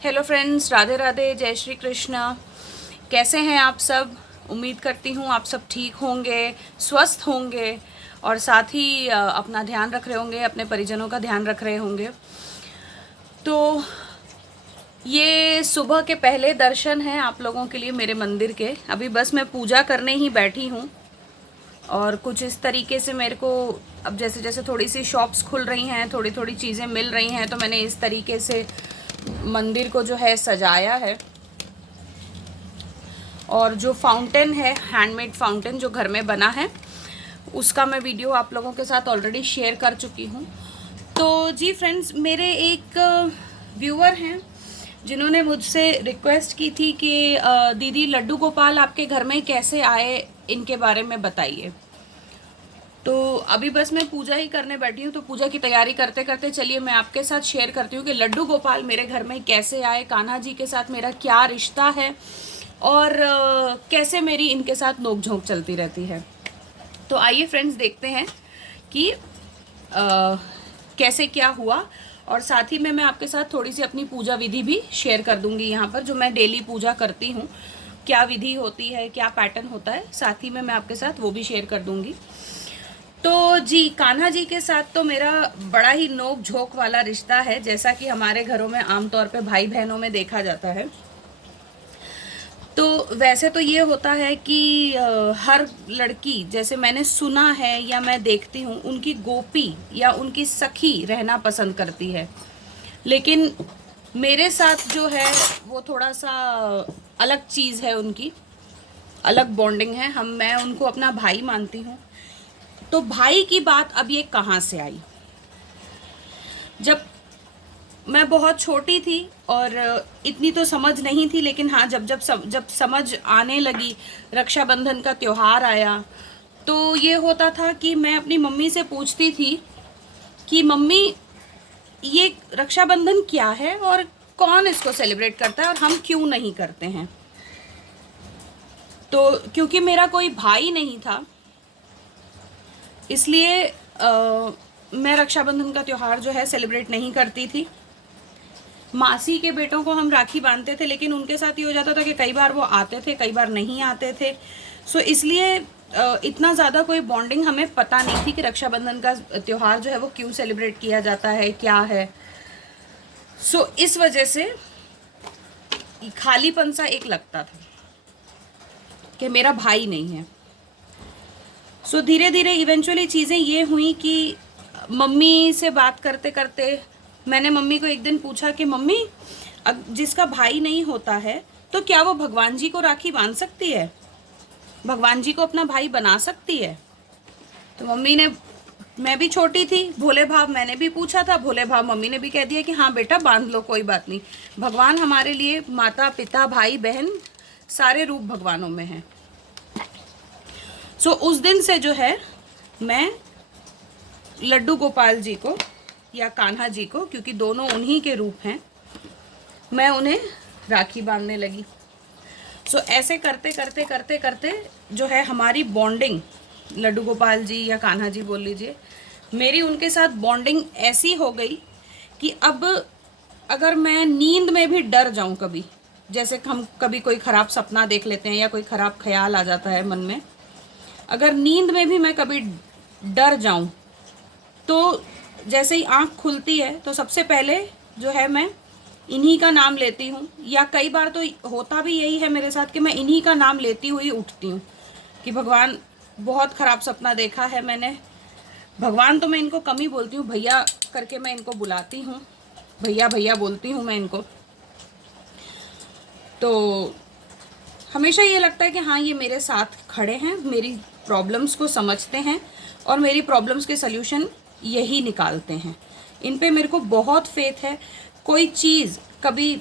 Hello friends, Radhe Radhe, जय श्री कृष्णा। कैसे हैं आप सब? उम्मीद करती हूँ आप सब ठीक होंगे, स्वस्थ होंगे और साथ ही अपना ध्यान रख रहे होंगे, अपने परिजनों का ध्यान रख रहे होंगे। तो ये सुबह के पहले दर्शन हैं आप लोगों के लिए मेरे मंदिर के। अभी बस मैं पूजा करने ही बैठी हूँ और कुछ इस तरीके से मेरे को अब जैसे जैसे थोड़ी सी शॉप्स खुल रही हैं, थोड़ी थोड़ी चीज़ें मिल रही हैं, तो मैंने इस तरीके से मंदिर को जो है सजाया है। और जो फाउंटेन है, हैंडमेड फाउंटेन जो घर में बना है, उसका मैं वीडियो आप लोगों के साथ ऑलरेडी शेयर कर चुकी हूँ। तो जी फ्रेंड्स, मेरे एक व्यूअर हैं जिन्होंने मुझसे रिक्वेस्ट की थी कि दीदी लड्डू गोपाल आपके घर में कैसे आए, इनके बारे में बताइए। तो अभी बस मैं पूजा ही करने बैठी हूँ, तो पूजा की तैयारी करते करते चलिए मैं आपके साथ शेयर करती हूँ कि लड्डू गोपाल मेरे घर में कैसे आए, कान्हा जी के साथ मेरा क्या रिश्ता है और कैसे मेरी इनके साथ नोक-झोंक चलती रहती है। तो आइए फ्रेंड्स, देखते हैं कि कैसे क्या हुआ और साथ ही में मैं आपके साथ थोड़ी सी अपनी पूजा विधि भी शेयर कर दूंगी। यहाँ पर जो मैं डेली पूजा करती हूँ, क्या विधि होती है, क्या पैटर्न होता है, साथ ही में मैं आपके साथ वो भी शेयर कर दूंगी। तो जी, कान्हा जी के साथ तो मेरा बड़ा ही नोक झोंक वाला रिश्ता है, जैसा कि हमारे घरों में आमतौर पे भाई बहनों में देखा जाता है। तो वैसे तो ये होता है कि हर लड़की, जैसे मैंने सुना है या मैं देखती हूँ, उनकी गोपी या उनकी सखी रहना पसंद करती है। लेकिन मेरे साथ जो है वो थोड़ा सा अलग चीज़ है, उनकी अलग बॉन्डिंग है। मैं उनको अपना भाई मानती हूँ। तो भाई की बात अब ये कहाँ से आई? जब मैं बहुत छोटी थी और इतनी तो समझ नहीं थी, लेकिन हाँ, जब समझ आने लगी, रक्षाबंधन का त्योहार आया, तो ये होता था कि मैं अपनी मम्मी से पूछती थी कि मम्मी, ये रक्षाबंधन क्या है और कौन इसको सेलिब्रेट करता है और हम क्यों नहीं करते हैं। तो क्योंकि मेरा कोई भाई नहीं था, इसलिए मैं रक्षाबंधन का त्यौहार जो है सेलिब्रेट नहीं करती थी। मासी के बेटों को हम राखी बांधते थे, लेकिन उनके साथ ये हो जाता था कि कई बार वो आते थे, कई बार नहीं आते थे। सो इसलिए इतना ज़्यादा कोई बॉन्डिंग हमें पता नहीं थी कि रक्षाबंधन का त्यौहार जो है वो क्यों सेलिब्रेट किया जाता है, क्या है। सो इस वजह से खालीपन सा एक लगता था कि मेरा भाई नहीं है। सो धीरे धीरे इवेंचुअली चीज़ें ये हुई कि मम्मी से बात करते करते मैंने मम्मी को एक दिन पूछा कि मम्मी, जिसका भाई नहीं होता है तो क्या वो भगवान जी को राखी बांध सकती है, भगवान जी को अपना भाई बना सकती है? तो मम्मी ने, मैं भी छोटी थी, भोले भाव मैंने भी पूछा था, भोले भाव मम्मी ने भी कह दिया कि हाँ बेटा बांध लो, कोई बात नहीं। भगवान हमारे लिए माता पिता भाई बहन सारे रूप भगवानों में हैं। सो उस दिन से जो है मैं लड्डू गोपाल जी को या कान्हा जी को, क्योंकि दोनों उन्हीं के रूप हैं, मैं उन्हें राखी बांधने लगी। सो ऐसे करते करते करते करते जो है हमारी बॉन्डिंग, लड्डू गोपाल जी या कान्हा जी बोल लीजिए, मेरी उनके साथ बॉन्डिंग ऐसी हो गई कि अब अगर मैं नींद में भी डर जाऊं कभी, जैसे हम कभी कोई ख़राब सपना देख लेते हैं या कोई ख़राब ख्याल आ जाता है मन में, अगर नींद में भी मैं कभी डर जाऊं, तो जैसे ही आँख खुलती है तो सबसे पहले जो है मैं इन्हीं का नाम लेती हूँ। या कई बार तो होता भी यही है मेरे साथ कि मैं इन्हीं का नाम लेती हुई उठती हूँ कि भगवान, बहुत ख़राब सपना देखा है मैंने। भगवान तो मैं इनको कम ही बोलती हूँ, भैया करके मैं इनको बुलाती हूँ, भैया भैया बोलती हूँ मैं इनको। तो हमेशा ये लगता है कि हाँ, ये मेरे साथ खड़े हैं, मेरी प्रॉब्लम्स को समझते हैं और मेरी प्रॉब्लम्स के सल्यूशन यही निकालते हैं। इन पे मेरे को बहुत फेथ है। कोई चीज़ कभी,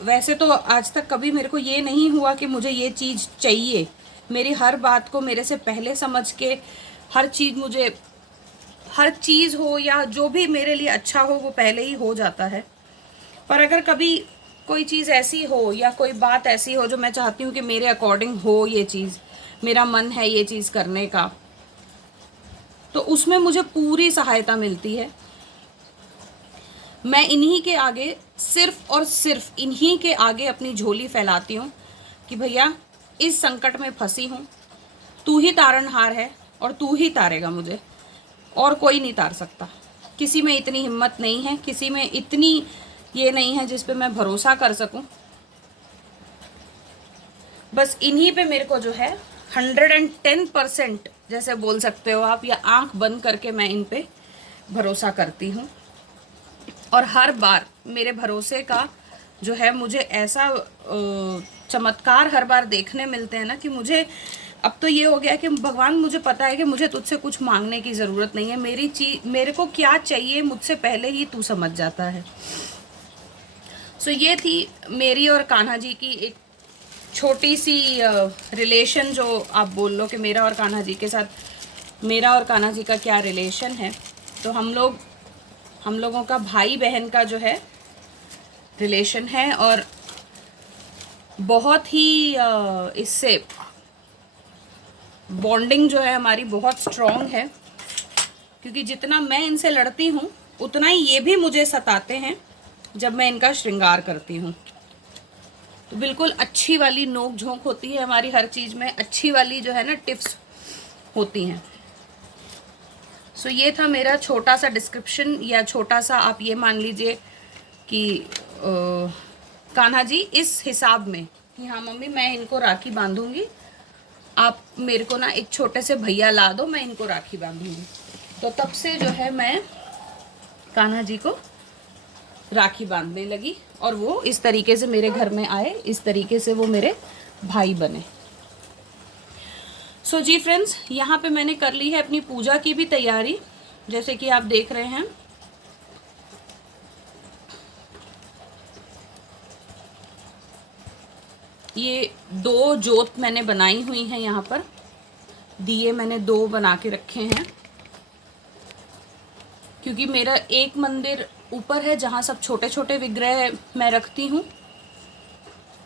वैसे तो आज तक कभी मेरे को ये नहीं हुआ कि मुझे ये चीज़ चाहिए। मेरी हर बात को मेरे से पहले समझ के हर चीज़ हो या जो भी मेरे लिए अच्छा हो वो पहले ही हो जाता है। पर अगर कभी कोई चीज़ ऐसी हो या कोई बात ऐसी हो जो मैं चाहती हूँ कि मेरे अकॉर्डिंग हो, ये चीज़ मेरा मन है ये चीज़ करने का, तो उसमें मुझे पूरी सहायता मिलती है। मैं इन्हीं के आगे सिर्फ और सिर्फ इन्हीं के आगे अपनी झोली फैलाती हूँ कि भैया इस संकट में फंसी हूँ, तू ही तारनहार है और तू ही तारेगा मुझे, और कोई नहीं तार सकता। किसी में इतनी हिम्मत नहीं है, किसी में इतनी ये नहीं है जिस पे मैं भरोसा कर सकूं। बस इन्हीं पे मेरे को जो है 110% जैसे बोल सकते हो आप, या आंख बंद करके मैं इन पे भरोसा करती हूँ। और हर बार मेरे भरोसे का जो है मुझे ऐसा चमत्कार हर बार देखने मिलते हैं ना कि मुझे अब तो ये हो गया कि भगवान मुझे पता है कि मुझे तुझसे कुछ मांगने की ज़रूरत नहीं है, मेरे को क्या चाहिए मुझसे पहले ही तू समझ जाता है। सो ये थी मेरी और कान्हा जी की एक छोटी सी रिलेशन, जो आप बोल लो कि मेरा और कान्हा जी के साथ, मेरा और कान्हा जी का क्या रिलेशन है। तो हम लोगों का भाई बहन का जो है रिलेशन है, और बहुत ही इससे बॉन्डिंग जो है हमारी बहुत स्ट्रॉन्ग है, क्योंकि जितना मैं इनसे लड़ती हूँ उतना ही ये भी मुझे सताते हैं जब मैं इनका श्रृंगार करती हूँ। तो बिल्कुल अच्छी वाली नोक झोंक होती है हमारी, हर चीज़ में अच्छी वाली जो है ना टिप्स होती हैं। सो ये था मेरा छोटा सा डिस्क्रिप्शन, या छोटा सा आप ये मान लीजिए कि कान्हा जी इस हिसाब में कि हाँ मम्मी मैं इनको राखी बांधूंगी, आप मेरे को ना एक छोटे से भैया ला दो, मैं इनको राखी बांधूंगी। तो तब से जो है मैं कान्हा जी को राखी बांधने लगी, और वो इस तरीके से मेरे घर में आए, इस तरीके से वो मेरे भाई बने। सो जी फ्रेंड्स, यहाँ पे मैंने कर ली है अपनी पूजा की भी तैयारी, जैसे कि आप देख रहे हैं। ये 2 जोत मैंने बनाई हुई हैं, यहाँ पर दिए मैंने 2 बना के रखे हैं, क्योंकि मेरा एक मंदिर ऊपर है जहाँ सब छोटे छोटे विग्रह मैं रखती हूँ,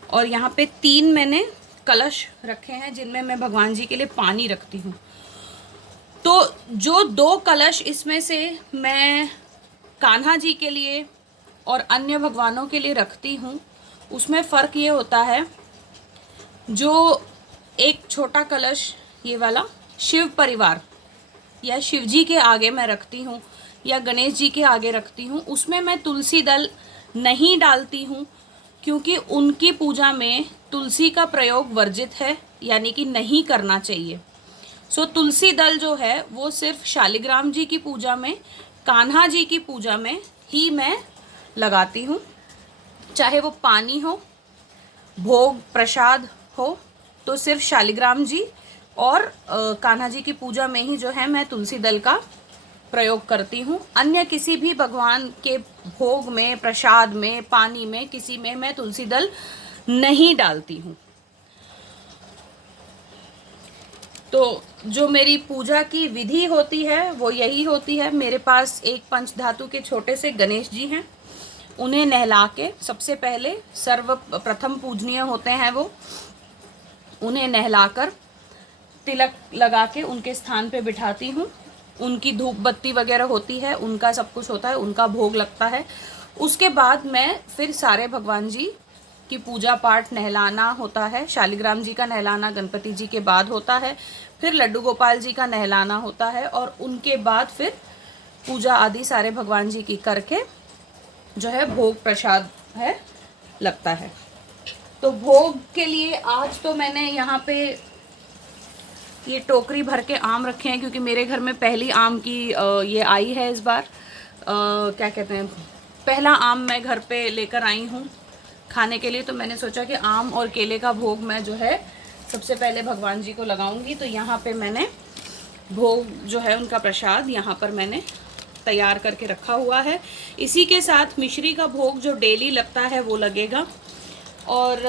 और यहाँ पे 3 मैंने कलश रखे हैं जिनमें मैं भगवान जी के लिए पानी रखती हूँ। तो जो 2 कलश इसमें से मैं कान्हा जी के लिए और अन्य भगवानों के लिए रखती हूँ, उसमें फ़र्क ये होता है, जो एक छोटा कलश ये वाला शिव परिवार या शिव जी के आगे मैं रखती हूँ, या गणेश जी के आगे रखती हूँ, उसमें मैं तुलसी दल नहीं डालती हूँ, क्योंकि उनकी पूजा में तुलसी का प्रयोग वर्जित है, यानी कि नहीं करना चाहिए। सो तुलसी दल जो है वो सिर्फ शालिग्राम जी की पूजा में, कान्हा जी की पूजा में ही मैं लगाती हूँ, चाहे वो पानी हो, भोग प्रसाद हो, तो सिर्फ शालिग्राम जी और कान्हा जी की पूजा में ही जो है मैं तुलसी दल का प्रयोग करती हूँ। अन्य किसी भी भगवान के भोग में, प्रसाद में, पानी में, किसी में मैं तुलसी दल नहीं डालती हूँ। तो जो मेरी पूजा की विधि होती है वो यही होती है। मेरे पास एक पंचधातु के छोटे से गणेश जी हैं, उन्हें नहला के, सबसे पहले सर्वप्रथम पूजनीय होते हैं वो, उन्हें नहलाकर तिलक लगा के उनके स्थान पे बिठाती हूँ। उनकी धूप बत्ती वगैरह होती है, उनका सब कुछ होता है, उनका भोग लगता है। उसके बाद मैं फिर सारे भगवान जी की पूजा पाठ, नहलाना होता है। शालिग्राम जी का नहलाना गणपति जी के बाद होता है, फिर लड्डू गोपाल जी का नहलाना होता है, और उनके बाद फिर पूजा आदि सारे भगवान जी की करके जो है भोग प्रसाद है लगता है। तो भोग के लिए आज तो मैंने यहाँ पे ये टोकरी भर के आम रखे हैं, क्योंकि मेरे घर में पहली आम की ये आई है इस बार, क्या कहते हैं, पहला आम मैं घर पे लेकर आई हूँ खाने के लिए। तो मैंने सोचा कि आम और केले का भोग मैं जो है सबसे पहले भगवान जी को लगाऊंगी। तो यहाँ पे मैंने भोग जो है उनका प्रसाद यहाँ पर मैंने तैयार करके रखा हुआ है। इसी के साथ मिश्री का भोग जो डेली लगता है वो लगेगा। और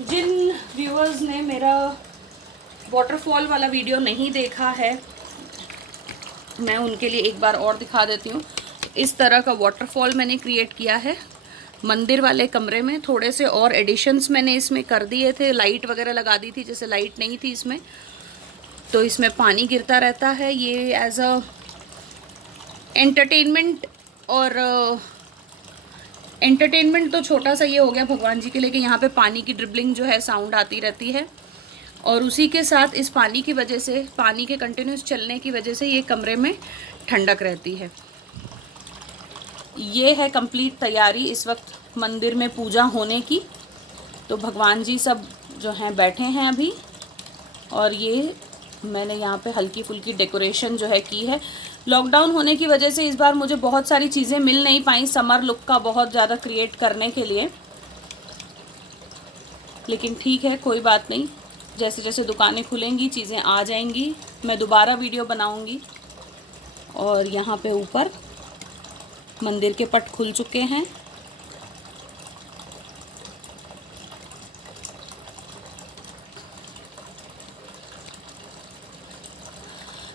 जिन व्यूअर्स ने मेरा वाटरफॉल वाला वीडियो नहीं देखा है, मैं उनके लिए एक बार और दिखा देती हूँ। इस तरह का वाटरफॉल मैंने क्रिएट किया है मंदिर वाले कमरे में। थोड़े से और एडिशंस मैंने इसमें कर दिए थे, लाइट वगैरह लगा दी थी, जैसे लाइट नहीं थी इसमें, तो इसमें पानी गिरता रहता है। ये एज अ एंटरटेनमेंट और एंटरटेनमेंट तो छोटा सा ये हो गया भगवान जी के लिए कि यहाँ पे पानी की ड्रिबलिंग जो है साउंड आती रहती है, और उसी के साथ इस पानी की वजह से, पानी के कंटिन्यूस चलने की वजह से ये कमरे में ठंडक रहती है। ये है कंप्लीट तैयारी इस वक्त मंदिर में पूजा होने की। तो भगवान जी सब जो हैं बैठे हैं अभी, और ये मैंने यहाँ पे हल्की फुल्की डेकोरेशन जो है की है। लॉकडाउन होने की वजह से इस बार मुझे बहुत सारी चीज़ें मिल नहीं पाई समर लुक का बहुत ज़्यादा क्रिएट करने के लिए, लेकिन ठीक है, कोई बात नहीं। जैसे जैसे दुकानें खुलेंगी चीज़ें आ जाएंगी, मैं दोबारा वीडियो बनाऊंगी। और यहाँ पे ऊपर मंदिर के पट खुल चुके हैं।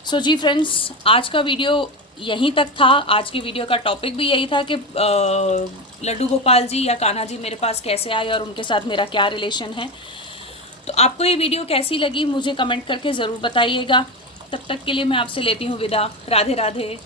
सो जी फ्रेंड्स, आज का वीडियो यहीं तक था। आज की वीडियो का टॉपिक भी यही था कि लड्डू गोपाल जी या कान्हा जी मेरे पास कैसे आए और उनके साथ मेरा क्या रिलेशन है। तो आपको ये वीडियो कैसी लगी मुझे कमेंट करके ज़रूर बताइएगा। तब तक के लिए मैं आपसे लेती हूँ विदा। राधे राधे।